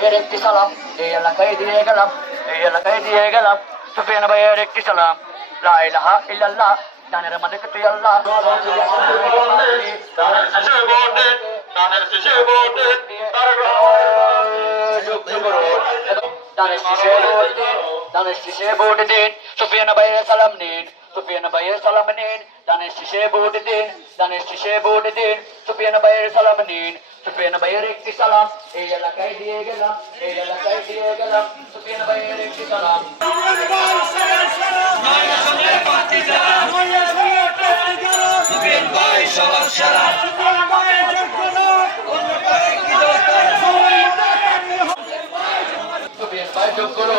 ভাইয়ের একটি সালাম এই এলাকায় দিয়ে গেলাম, এই এলাকায় দিয়ে গেলাম। সুফিয়ান ভাইয়ের একটি সালাম। লা ইলাহা ইল্লাল্লাহ, জানের মালিক তুই আল্লাহ। দানের শীষে ভোট দিন, সুফিয়ান ভাইয়ের সালাম নিন, সুফিয়ান ভাইয়ের সালাম নিন। দানের শীষে ভোট দিন, দানের শীষে ভোট দিন, সুফিয়ান ভাইয়ের সালাম নিন। সুফিয়ান ভাইয়ের একটি সালাম এই এলাকায় দিয়ে গেলাম, এই এলাকায় দিয়ে গেলাম। সুফিয়ান ভাইয়ের একটি সালাম। সুফিয়ান ভাই সবার সেরা। সুফিয়ান ভাই যোগ করো,